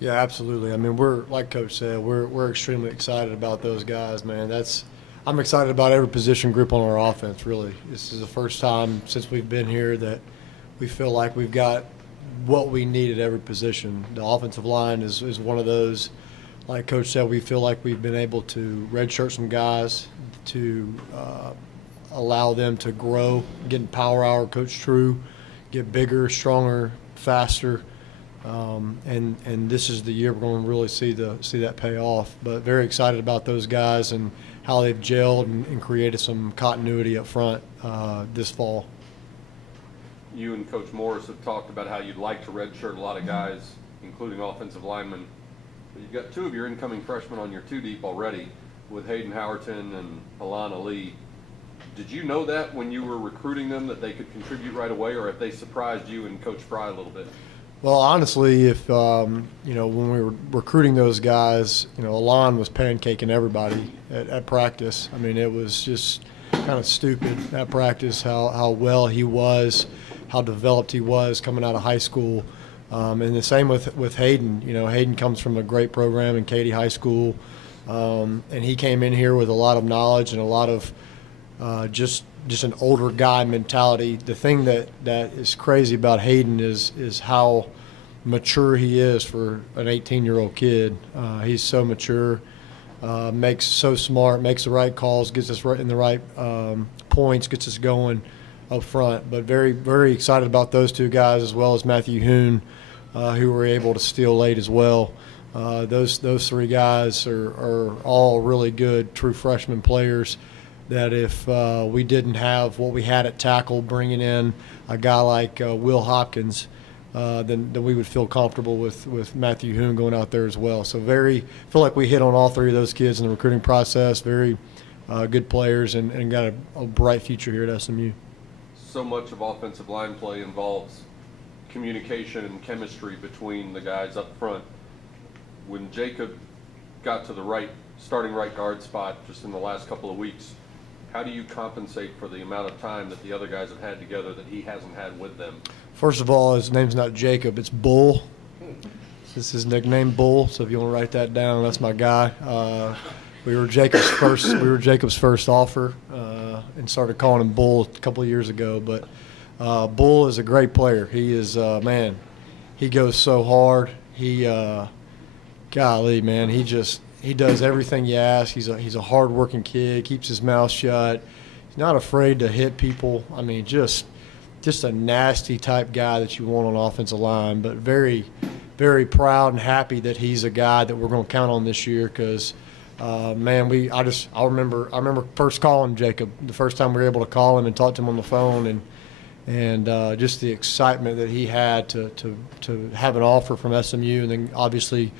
Yeah, absolutely. I mean, we're like Coach said, we're extremely excited about those guys, man. I'm excited about every position group on our offense. Really, this is the first time since we've been here that we feel like we've got what we need at every position. The offensive line is one of those. Like Coach said, we feel like we've been able to redshirt some guys to allow them to grow, get in power hour, Coach True, get bigger, stronger, faster. And this is the year we're going to really see that pay off. But very excited about those guys and how they've gelled and created some continuity up front this fall. You and Coach Morris have talked about how you'd like to redshirt a lot of guys, including offensive linemen. But you've got two of your incoming freshmen on your two deep already with Hayden Howerton and Alana Lee. Did you know that when you were recruiting them that they could contribute right away, or have they surprised you and Coach Fry a little bit? Well, honestly, if when we were recruiting those guys, Alon was pancaking everybody at practice. I mean, it was just kind of stupid at practice how well he was, how developed he was coming out of high school. And the same with Hayden. Hayden comes from a great program in Katy High School, and he came in here with a lot of knowledge and a lot of just an older guy mentality. The thing that is crazy about Hayden is how mature he is for an 18-year-old kid. He's so mature, so smart, makes the right calls, gets us right in the right points, gets us going up front. But very, very excited about those two guys, as well as Matthew Hoon, who were able to steal late as well. Those three guys are all really good true freshman players that if we didn't have what we had at tackle, bringing in a guy like Will Hopkins, then we would feel comfortable with Matthew Hoon going out there as well. So feel like we hit on all three of those kids in the recruiting process. Very good players and got a bright future here at SMU. So much of offensive line play involves communication and chemistry between the guys up front. When Jacob got to the starting right guard spot just in the last couple of weeks, how do you compensate for the amount of time that the other guys have had together that he hasn't had with them? First of all, his name's not Jacob, it's Bull. This is his nickname, Bull. So if you want to write that down, that's my guy. We were Jacob's first offer, and started calling him Bull a couple of years ago. But Bull is a great player. He is he goes so hard. Golly, man, he does everything you ask. He's a hard-working kid, keeps his mouth shut. He's not afraid to hit people. I mean, just a nasty type guy that you want on offensive line, but very, very proud and happy that he's a guy that we're going to count on this year because, man, I remember first calling Jacob, the first time we were able to call him and talk to him on the phone, and just the excitement that he had to have an offer from SMU, and then obviously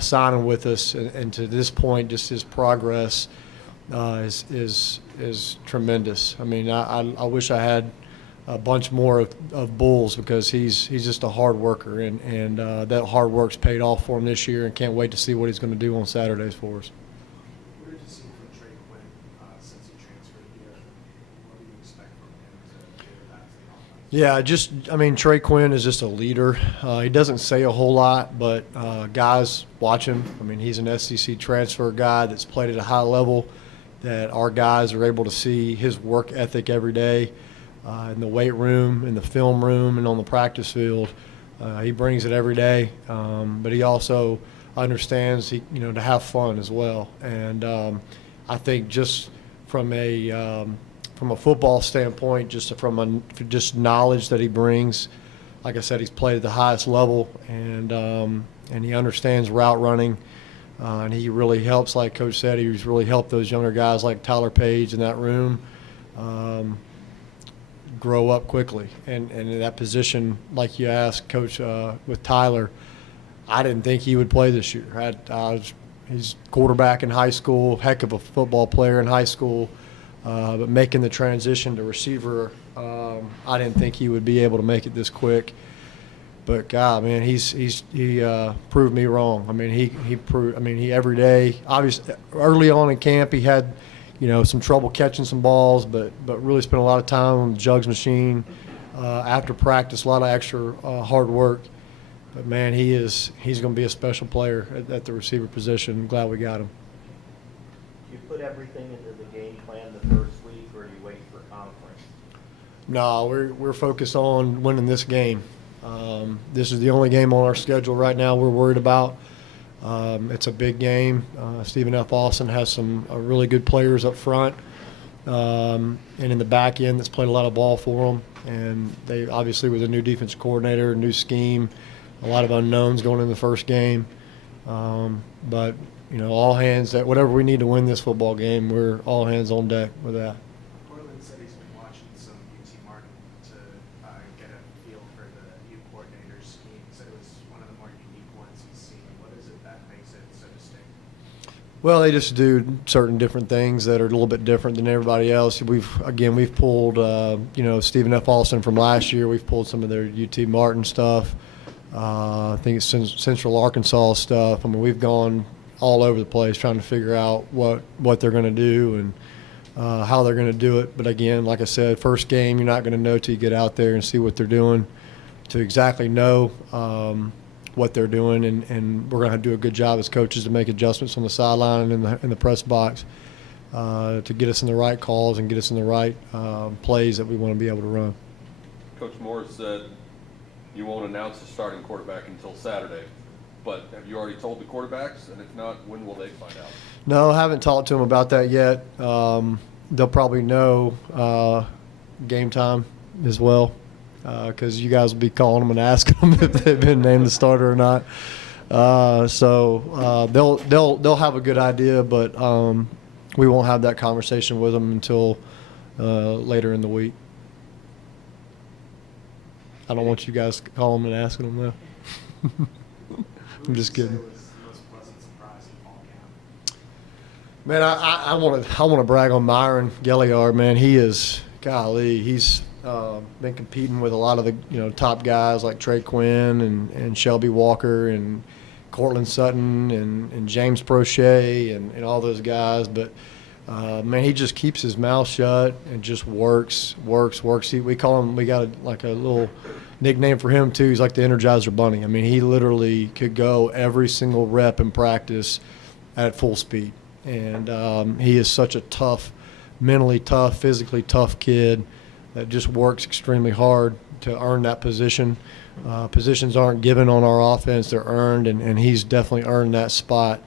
signing with us, and to this point, just his progress is tremendous. I mean, I wish I had a bunch more of Bulls because he's just a hard worker, and that hard work's paid off for him this year, and can't wait to see what he's going to do on Saturdays for us. What did you see from Trey Quinn since he transferred here? What do you expect from him to give back to the offense? Trey Quinn is just a leader. He doesn't say a whole lot, but guys watch him. I mean, he's an SEC transfer guy that's played at a high level, that our guys are able to see his work ethic every day in the weight room, in the film room, and on the practice field. He brings it every day, but he also understands to have fun as well. And I think just from a football standpoint, just knowledge that he brings. Like I said, he's played at the highest level, and he understands route running, and he really helps. Like Coach said, he's really helped those younger guys like Tyler Page in that room grow up quickly. And in that position, like you asked, Coach, with Tyler, I didn't think he would play this year. He's quarterback in high school, heck of a football player in high school. But making the transition to receiver, I didn't think he would be able to make it this quick. But God, man, he proved me wrong. I mean, he proved. I mean, he every day. Obviously, early on in camp, he had, some trouble catching some balls, but really spent a lot of time on the jugs machine. After practice, a lot of extra hard work. But man, he's going to be a special player at the receiver position. I'm glad we got him. Do you put everything into the game plan the first week, or do you wait for conference? No, we're focused on winning this game. This is the only game on our schedule right now we're worried about. It's a big game. Stephen F. Austin has some really good players up front, and in the back end that's played a lot of ball for them. And they obviously, with a new defense coordinator, new scheme, a lot of unknowns going in the first game. But all hands, that whatever we need to win this football game, we're all hands on deck with that. Portland said he's been watching some UT Martin to get a feel for the U coordinator's scheme. He said it was one of the more unique ones he's seen. What is it that makes it so distinct? Well, they just do certain different things that are a little bit different than everybody else. We've pulled, Stephen F. Austin from last year. We've pulled some of their UT Martin stuff. I think it's Central Arkansas stuff. I mean, we've gone all over the place trying to figure out what they're going to do and how they're going to do it. But again, like I said, first game, you're not going to know till you get out there and see what they're doing to exactly know what they're doing. And we're going to do a good job as coaches to make adjustments on the sideline and in the press box to get us in the right calls and get us in the right plays that we want to be able to run. Coach Morris said you won't announce the starting quarterback until Saturday, but have you already told the quarterbacks? And if not, when will they find out? No, I haven't talked to them about that yet. They'll probably know game time as well, because you guys will be calling them and asking them if they've been named the starter or not. So they'll have a good idea, but we won't have that conversation with them until later in the week. I don't want you guys calling them and asking them though. I'm just kidding. What would you say was the most pleasant surprise in fall camp? Man, I want to brag on Myron Gelliard. Man, he is, golly, he's been competing with a lot of the top guys like Trey Quinn and Shelby Walker and Cortland Sutton and James Prochet and all those guys. But man, he just keeps his mouth shut and just works. We call him. We got a little nickname for him too. He's like the Energizer Bunny. I mean, he literally could go every single rep in practice at full speed. And he is such a tough, mentally tough, physically tough kid that just works extremely hard to earn that position. Positions aren't given on our offense; they're earned, and he's definitely earned that spot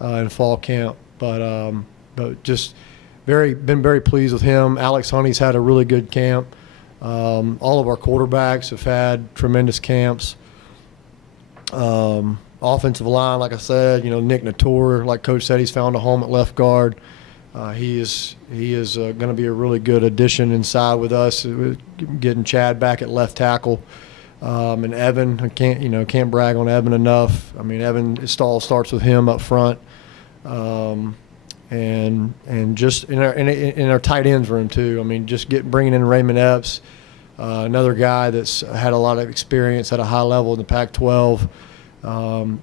in fall camp. But just been very pleased with him. Alex Honey's had a really good camp. All of our quarterbacks have had tremendous camps. Offensive line, like I said, Nick Natur, like Coach said, he's found a home at left guard. He is going to be a really good addition inside with us. Getting Chad back at left tackle, and Evan. I can't brag on Evan enough. I mean, Evan, it all starts with him up front, and just in our tight ends room too. I mean, just bringing in Raymond Epps, another guy that's had a lot of experience at a high level in the Pac-12.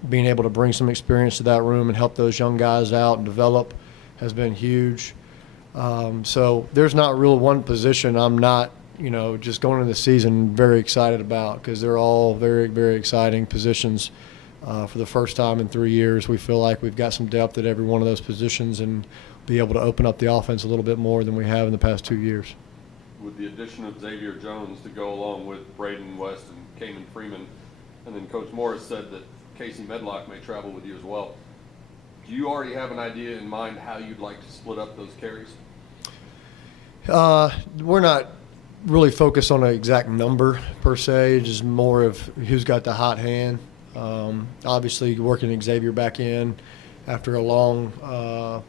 Being able to bring some experience to that room and help those young guys out and develop has been huge. So there's not really one position I'm not, just going into the season very excited about, because they're all very, very exciting positions. For the first time in 3 years, we feel like we've got some depth at every one of those positions and be able to open up the offense a little bit more than we have in the past 2 years. With the addition of Xavier Jones to go along with Braden West and Kanan Freeman, and then Coach Morris said that Casey Medlock may travel with you as well. Do you already have an idea in mind how you'd like to split up those carries? We're not really focused on an exact number per se, just more of who's got the hot hand. Obviously, working Xavier back in after a long,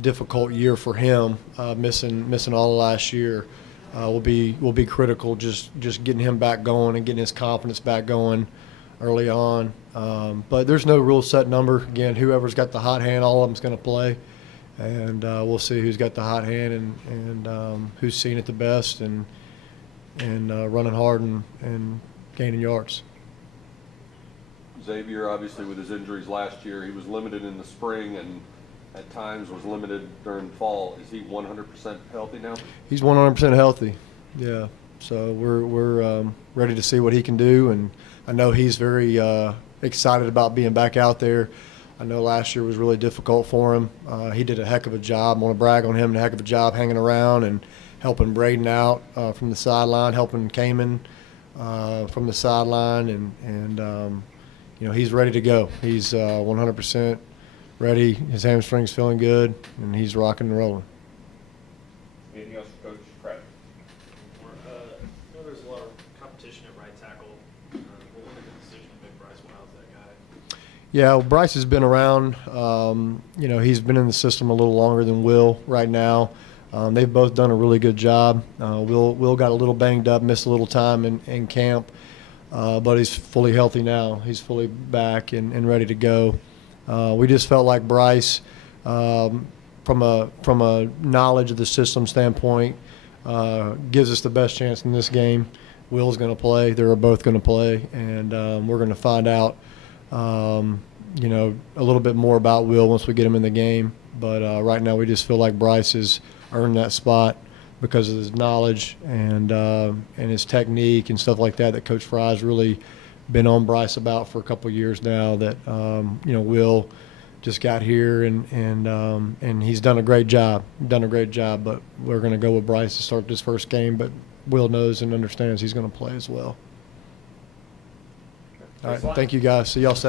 difficult year for him, missing all of last year, will be critical. Just getting him back going and getting his confidence back going early on. But there's no real set number. Again, whoever's got the hot hand, all of them's going to play, and we'll see who's got the hot hand and who's seen it the best and running hard and gaining yards. Xavier, obviously, with his injuries last year, he was limited in the spring and at times was limited during fall. Is he 100% healthy now? He's 100% healthy. Yeah. So we're ready to see what he can do, and I know he's very excited about being back out there. I know last year was really difficult for him. He did a heck of a job. I want to brag on him, a heck of a job hanging around and helping Braden out from the sideline, helping Kamen from the sideline, and you know, he's ready to go. He's 100% ready. His hamstring's feeling good, and he's rocking and rolling. Anything else for Coach Craddock? I know there's a lot of competition at right tackle. What was the decision to make Bryce Wiles that guy? Yeah, well, Bryce has been around. You know, he's been in the system a little longer than Will right now. They've both done a really good job. Will got a little banged up, missed a little time in camp, but he's fully healthy now. He's fully back and ready to go. We just felt like Bryce, from a knowledge of the system standpoint, gives us the best chance in this game. Will's going to play. They're both going to play, and we're going to find out, you know, a little bit more about Will once we get him in the game. But right now we just feel like Bryce has earned that spot because of his knowledge and his technique and stuff like that Coach Fry's really been on Bryce about for a couple of years now. That you know, Will just got here and he's done a great job. But we're going to go with Bryce to start this first game. But Will knows and understands he's going to play as well. All right, thank you guys. See y'all Saturday.